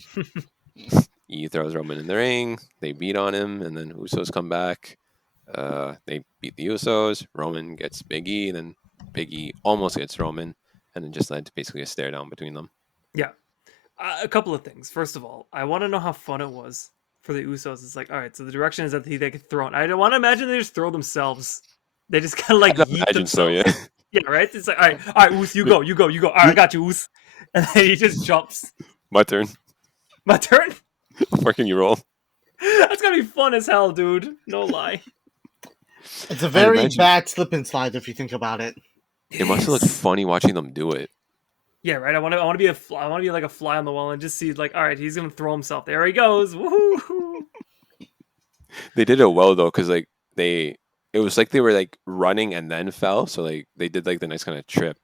He throws Roman in the ring. They beat on him, and then Usos come back. They beat the Usos. Roman gets Big E, and then Big E almost gets Roman, and it just led to basically a stare down between them. Yeah. A couple of things. First of all, I want to know how fun it was for the Usos. It's like, all right, so the direction is that they get thrown. I don't want to imagine they just throw themselves. They just kind of like I'd yeet imagine so, themselves. yeah. Yeah, right. It's like, all right, Us, you go. All right, I got you, Us. And then he just jumps. My turn. My turn. Where can you roll? That's gonna be fun as hell, dude. No lie. It's a very imagine- bad slip and slide if you think about it. It must have looked funny watching them do it. Yeah, right. I want to be I want to be like a fly on the wall and just see like, all right, he's gonna throw himself. There he goes. Woohoo! They did it well though, because like it was like they were like running and then fell, so like they did like the nice kind of trip.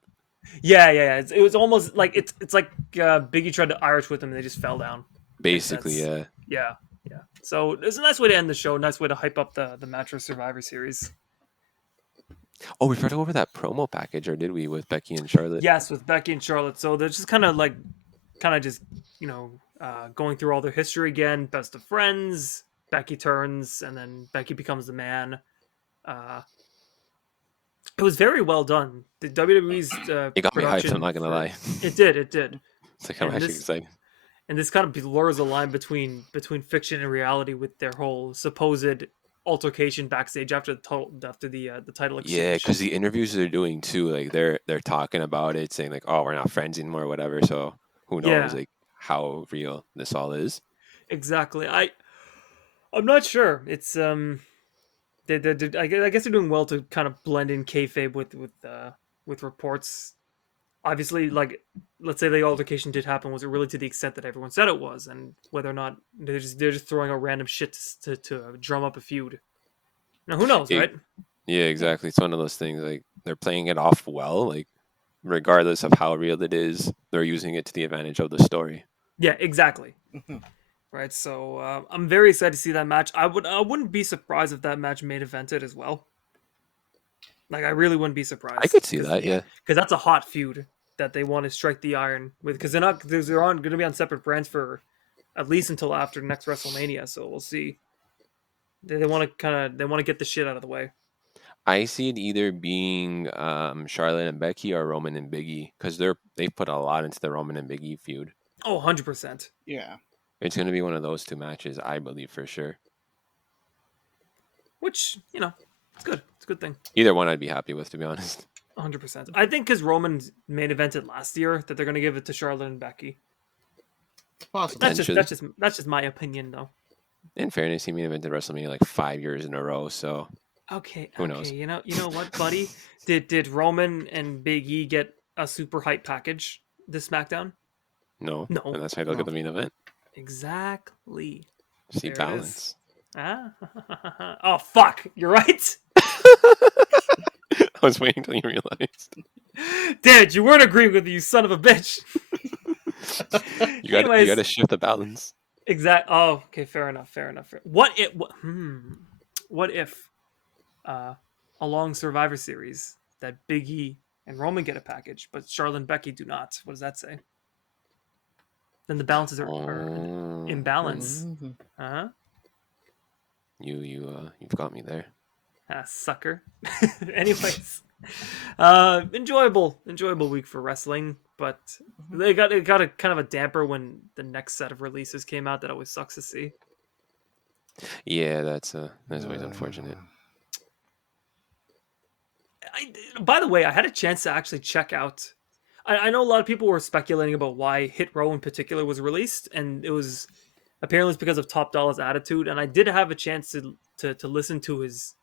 Yeah. It was almost like it's like Biggie tried to Irish with him and they just fell down. Basically, sense. yeah. Yeah. So it's a nice way to end the show. Nice way to hype up the match for Survivor Series. Oh, we forgot to go over that promo package, or did we, with Becky and Charlotte? Yes, with Becky and Charlotte. So they're just kind of just going through all their history again. Best of friends. Becky turns, and then Becky becomes the man. It was very well done. The WWE's It got me hyped, production I'm not gonna lie. It did. It's like I'm And actually this- excited. And this kind of blurs the line between fiction and reality with their whole supposed altercation backstage after the title exchange. Yeah, because the interviews they're doing too, like they're talking about it, saying like, "Oh, we're not friends anymore," or whatever. So who knows, Yeah. like how real this all is? Exactly. I'm not sure. It's I guess they're doing well to kind of blend in kayfabe with reports. Obviously, like let's say the altercation did happen, was it really to the extent that everyone said it was, and whether or not they're just throwing out random shit to drum up a feud. Now who knows, Yeah. right? Yeah, exactly. It's one of those things like they're playing it off well, like regardless of how real it is, they're using it to the advantage of the story. Yeah, exactly. Mhm. Right. So I'm very excited to see that match. I wouldn't be surprised if that match main evented as well. Like I really wouldn't be surprised. I could see that, yeah. Because that's a hot feud that they want to strike the iron with. Because they're going to be on separate brands for at least until after next WrestleMania. So we'll see. They want to get the shit out of the way. I see it either being Charlotte and Becky or Roman and Biggie, because they've put a lot into the Roman and Biggie feud. Oh, 100%. Yeah. It's going to be one of those two matches, I believe, for sure. Which, it's good. It's a good thing. Either one I'd be happy with, to be honest. 100%. I think because Roman main evented last year, that they're going to give it to Charlotte and Becky. It's possible. That's just my opinion, though. In fairness, he main evented WrestleMania like 5 years in a row, so Okay. Who knows? You know what, buddy? Did Roman and Big E get a super hype package this SmackDown? no. No. And that's how I look at the main event. Exactly. See There it balance. Ah. Oh fuck! You're right. I was waiting until you realized. Damn it, you weren't agreeing with me, you son of a bitch. You got Anyways, to shift the balance. Oh, okay, fair enough. What if along Survivor Series that Big E and Roman get a package, but Charlotte and Becky do not? What does that say? Then the balances are imbalance. Mhm. Huh? You've got me there. Sucker. Anyways, enjoyable week for wrestling, but it got a kind of a damper when the next set of releases came out. That always sucks to see. Yeah, that's always unfortunate. By the way, I had a chance to actually check out. I know a lot of people were speculating about why Hit Row in particular was released, and it was apparently it's because of Top Dollar's attitude. And I did have a chance to listen to his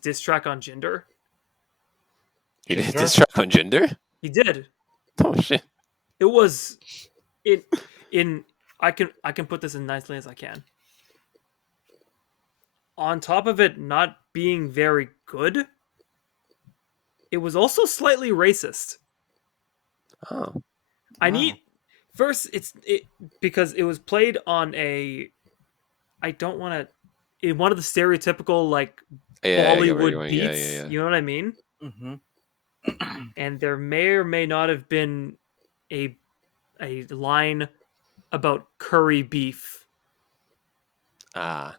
diss track on Jinder. He did this track on Jinder? He did. Oh shit! It was in I can put this as nicely as I can. On top of it not being very good, it was also slightly racist. Oh, I need first because it was played on I don't want to in one of the stereotypical like Bollywood beats. Yeah. You know what I mean? Mm-hmm. And there may or may not have been a line about curry beef. I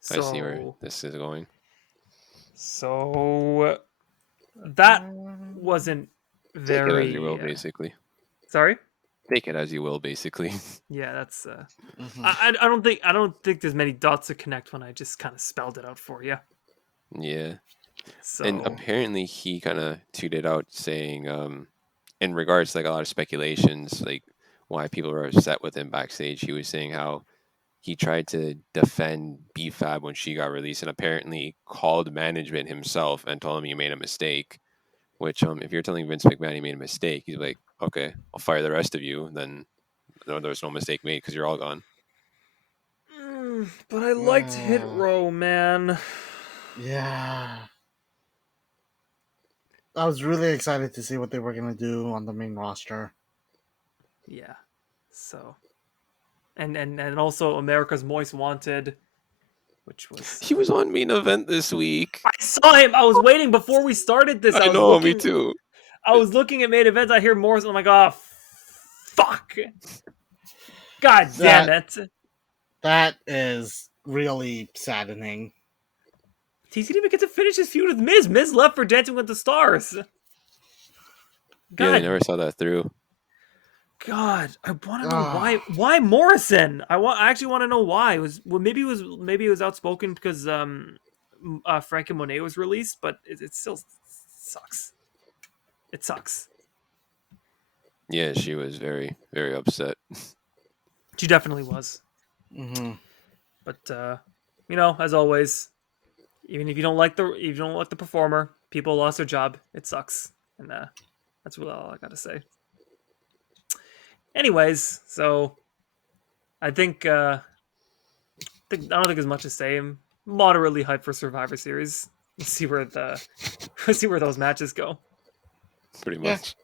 So see where this is going. So that wasn't very. Take it as you will, basically. Sorry. Take it as you will, basically. Yeah, that's. I don't think there's many dots to connect when I just kind of spelled it out for you. Yeah. So. And apparently he kind of tweeted out saying, in regards to like a lot of speculations, like why people were upset with him backstage, he was saying how he tried to defend BFAB when she got released and apparently called management himself and told him he made a mistake. Which, if you're telling Vince McMahon he made a mistake, he's like, okay, I'll fire the rest of you. Then there's no mistake made because you're all gone. But I liked Hit Row, man. Yeah. I was really excited to see what they were going to do on the main roster. Yeah. So. And also America's Most Wanted, which was... He was on main event this week. I saw him. I was waiting before we started this. I know, me too. I was looking at main events. I hear Morrison. I'm like, oh, fuck. God damn it. That is really saddening. He didn't even get to finish his feud with Miz. Miz left for Dancing with the Stars. God. Yeah, I never saw that through. God, I want to know why Morrison. I actually want to know why. Maybe it was outspoken because Frankie Monet was released, but it still sucks. It sucks. Yeah, she was very, very upset. She definitely was. Mm-hmm. But as always, even if you don't like the performer, people lost their job. It sucks, and that's really all I got to say. Anyways, so I think I don't think there's much to say. I'm moderately hyped for Survivor Series. Let's see where those matches go. Pretty much.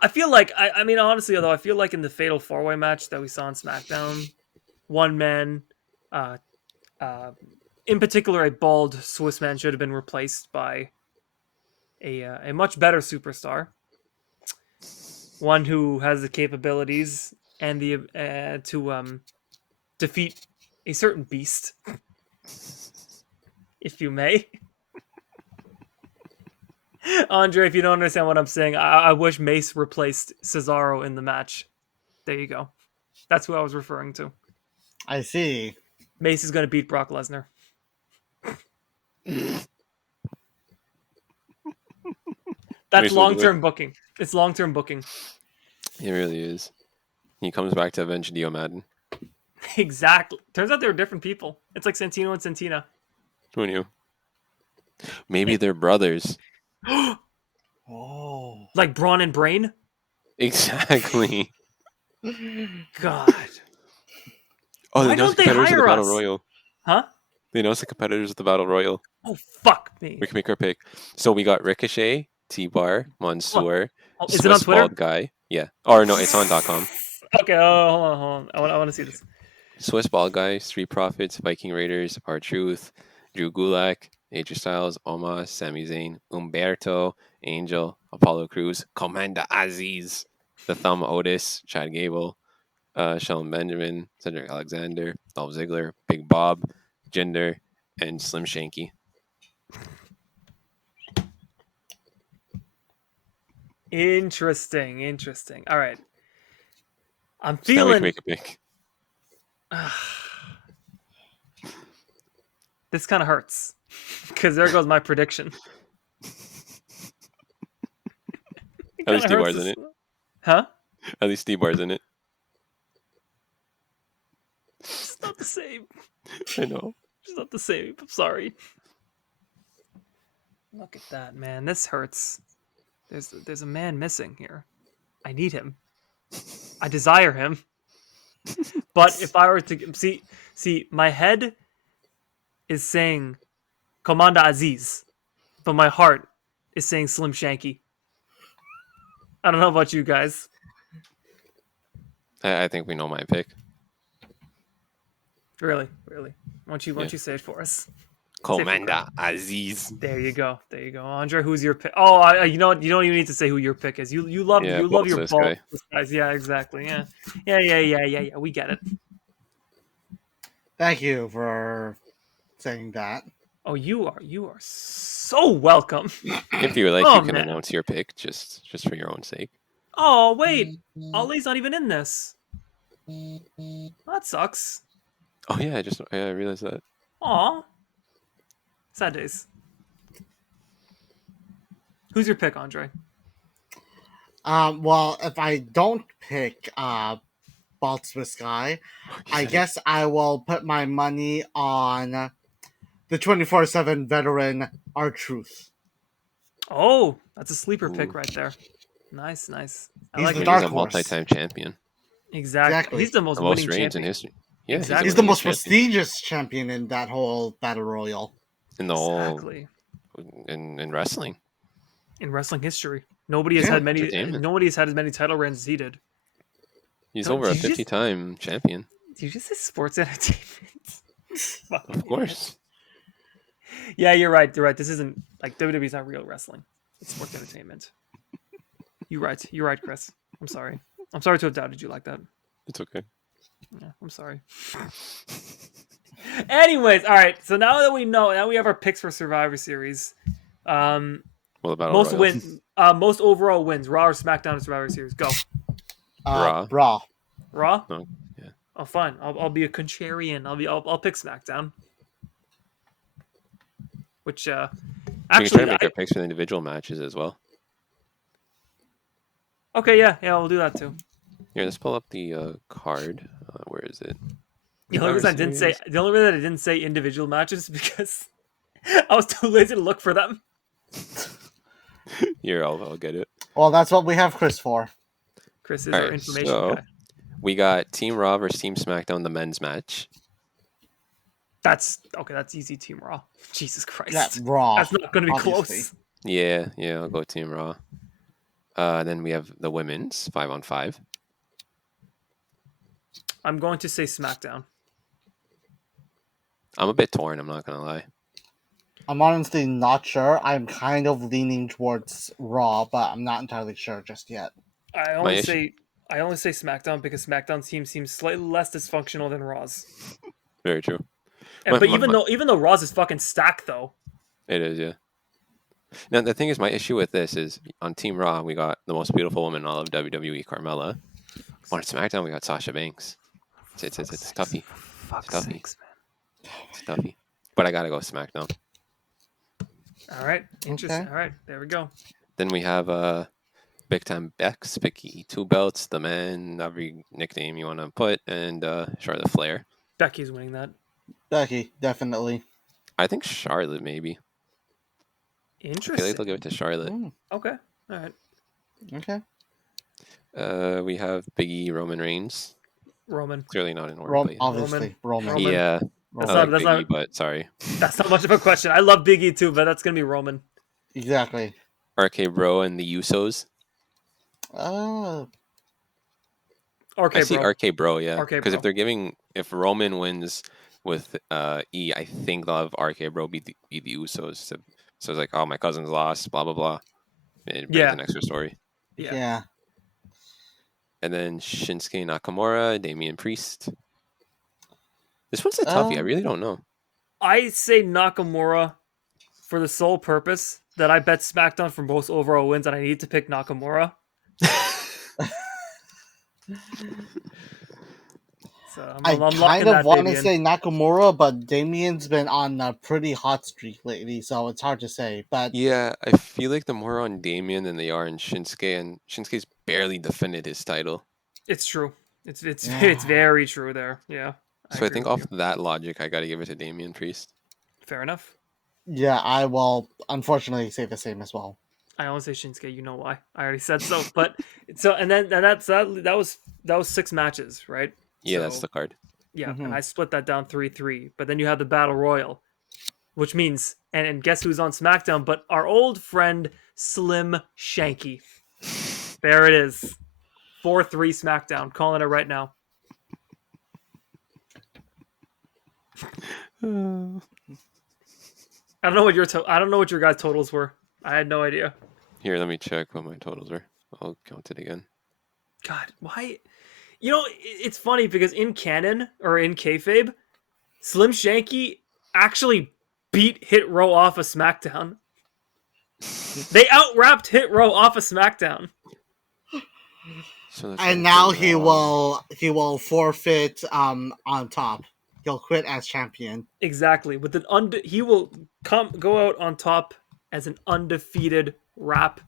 I feel like I mean honestly though I feel like in the Fatal 4-Way match that we saw on SmackDown, one man, in particular a bald Swiss man should have been replaced by a much better superstar. One who has the capabilities and the to defeat a certain beast, if you may. Andre, if you don't understand what I'm saying, I wish Mace replaced Cesaro in the match. There you go. That's who I was referring to. I see. Mace is going to beat Brock Lesnar. That's long-term booking. It's long-term booking. It really is. He comes back to avenge Dio Madden. Exactly. Turns out they were different people. It's like Santino and Santina. Who knew? Maybe they're brothers. Oh. Like Braun and Brain? Exactly. God. Oh, why don't they hire Battle us? Royal. Huh? They know it's the competitors of the Battle Royal. Oh, fuck me. We can make our pick. So we got Ricochet, T-Bar, Mansoor, Oh, is it on Swiss Twitter? Bald Guy. Yeah. Or no, it's on .com. Okay, hold on. I want to see this. Swiss Bald Guy, Street Profits, Viking Raiders, R-Truth, Drew Gulak, AJ Styles, Omos, Sami Zayn, Umberto, Angel, Apollo Crews, Commander Aziz, The Thumb Otis, Chad Gable, Shelton Benjamin, Cedric Alexander, Dolph Ziggler, Big Bob, Jinder, and Slim Shanky. Interesting. All right. I'm So now we can feeling make a pick. this kind of hurts because there goes my prediction. At least Kinda T-Bar's hurts in to it. Huh? At least T-Bar's in it. It's not the same. I know. It's not the same. I'm sorry. Look at that, man. This hurts. There's a man missing here. I need him. I desire him. But if I were to see, my head is saying Commander Aziz, but my heart is saying Slim Shanky. I don't know about you guys. I think we know my pick. Really. Why don't you say it for us? Commander Aziz. There you go. Andre, who's your pick? Oh, you know what? You don't even need to say who your pick is. You love your Boltzis ball guy. guys. Yeah, exactly. Yeah. We get it. Thank you for saying that. Oh, you are so welcome. If you would like, Oh, you can man. announce your pick just for your own sake. Oh wait, Ollie's not even in this. That sucks. Oh yeah, I realized that. Aw. Sad days. Who's your pick, Andre? Well, if I don't pick Bald Swiss Guy, I guess I will put my money on the 24/7 veteran R-Truth. Oh, that's a sleeper pick Ooh. right there. Nice. I He's like the it. dark He's a horse. multi-time champion. Exactly. He's the most The most winning reigns in champion. history. Yeah, Exactly. He's the winning most champion prestigious champion in that whole battle royal. in the Exactly. whole in wrestling. In wrestling history, nobody has Yeah, had many. entertainment. Nobody has had as many title reigns as he did. He's Don't over a you just- 50-time champion. Do you just say sports entertainment? Of course. Yeah, you're right. This isn't like WWE's not real wrestling. It's sports entertainment. You're right, Chris. I'm sorry to have doubted you like that. It's okay. Yeah, I'm sorry. Anyways, all right. So now that we have our picks for Survivor Series. Well, about Most overall wins. Raw or SmackDown or Survivor Series. Go. Raw. Raw. No, yeah. Oh, fine. I'll be a contrarian. I'll pick SmackDown. Which We can actually try to make our picks for the individual matches as well. okay, yeah, we'll do that too. Here, let's pull up the card. Where is it? The only reason I didn't say individual matches is because I was too lazy to look for them. Here, I'll get it. Well, that's what we have Chris for. Chris is All our right, information so guy. we got Team Raw versus Team SmackDown, the men's match. That's okay. That's easy. Team Raw. Jesus Christ. That's Raw. That's not going to be obviously. close. Yeah, I'll go Team Raw. Then we have the women's 5-on-5. I'm going to say SmackDown. I'm a bit torn, I'm not gonna lie. I'm honestly not sure. I'm kind of leaning towards Raw, but I'm not entirely sure just yet. I only say SmackDown because SmackDown's team seems slightly less dysfunctional than Raw's. Very true. But even though Raw's is fucking stacked though. It is, yeah. Now the thing is, my issue with this is on Team Raw we got the most beautiful woman in all of WWE, Carmella. On SmackDown we got Sasha Banks. It's toughy. Fuck's It's toughy. sakes, man. It's toughy. But I gotta go SmackDown. All right, interesting. Okay. All right, there we go. Then we have Big Time Bex, Becky Two Belts, the man, every nickname you want to put, and Charlotte Flair. Becky's winning that. Becky, definitely. I think Charlotte maybe. I feel Interesting. like they'll give it to Charlotte. Okay. All right. Okay. We have Big E, Roman Reigns. Roman. Clearly not in order. but yeah. Obviously, Roman. Roman. Yeah, That's I not- like that's Big E, not- but sorry. That's not much of a question. I love Big E too, but that's gonna be Roman. Exactly. RK Bro and the Usos. Uh, RK I see Bro. RK Bro, yeah. RK Because Bro. if Roman wins with E, I think they'll have RK Bro beat the Usos. So it's like, oh, my cousin's lost, blah blah blah. It brings Yeah. an extra story. Yeah. yeah. And then Shinsuke Nakamura, Damian Priest. This one's a toughie. I really don't know. I say Nakamura for the sole purpose that I bet SmackDown for most overall wins, and I need to pick Nakamura. So I'm I locking kind of that want baby to in. say Nakamura, but Damien's been on a pretty hot streak lately, so it's hard to say. But Yeah, I feel like the more on Damian than they are on Shinsuke, and Shinsuke's barely defended his title. It's true. It's yeah, very true there. Yeah, I So I agree think with off you. that logic, I got to give it to Damian Priest. Fair enough. yeah, I will unfortunately say the same as well. I only say Shinsuke. You know why? I already said so. But so and then and that's that was 6 matches, right? Yeah, that's So the card. yeah, and Mhm. I split that down 3-3. But then you have the Battle Royal, which means and guess who's on SmackDown? But our old friend Slim Shanky. There it is. 4-3 SmackDown. Calling it right now. I don't know what I don't know what your guys' totals were. I had no idea. Here, let me check what my totals are. I'll count it again. God, why? You know, it's funny because in canon or in kayfabe, Slim Shanky actually beat Hit Row off of SmackDown. They out-rapped Hit Row off of SmackDown. So that's And all now for he Raw. will forfeit on top. He'll quit as champion. Exactly. With an he will go out on top as an undefeated rap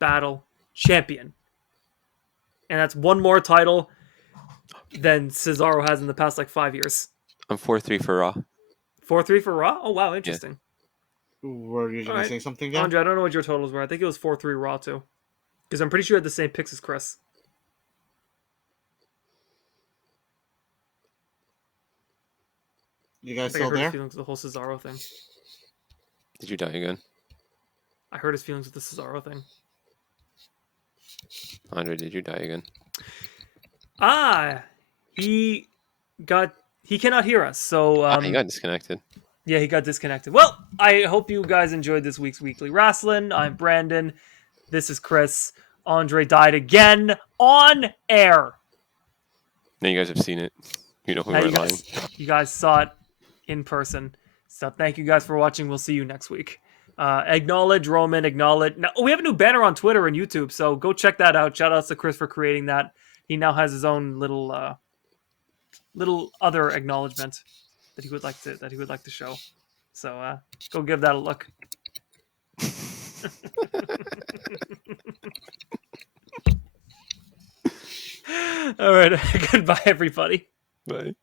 battle champion. And that's one more title than Cesaro has in the past like 5 years. I'm 4-3 for Raw. 4-3 for Raw? Oh wow, interesting. Were you All going to right. say something there? Andre, I don't know what your totals were. I think it was 4-3 Raw too. Because I'm pretty sure you had the same picks as Chris. You I guys think I still hurt his there? feelings with the whole Cesaro thing. Did you die again? I hurt his feelings with the Cesaro thing. Andre, did you die again? Ah, he cannot hear us. So He got disconnected. yeah, he got disconnected. Well, I hope you guys enjoyed this week's Weekly Wrasslin. I'm Brandon. This is Chris. Andre died again on air. Now you guys have seen it. You know we Now weren't lying. you guys saw it in person. So thank you guys for watching. We'll see you next week. Acknowledge Roman. Acknowledge. Now we have a new banner on Twitter and YouTube, so go check that out. Shout outs to Chris for creating that. He now has his own little other acknowledgement that he would like to show. So go give that a look. All right. Goodbye, everybody. Bye.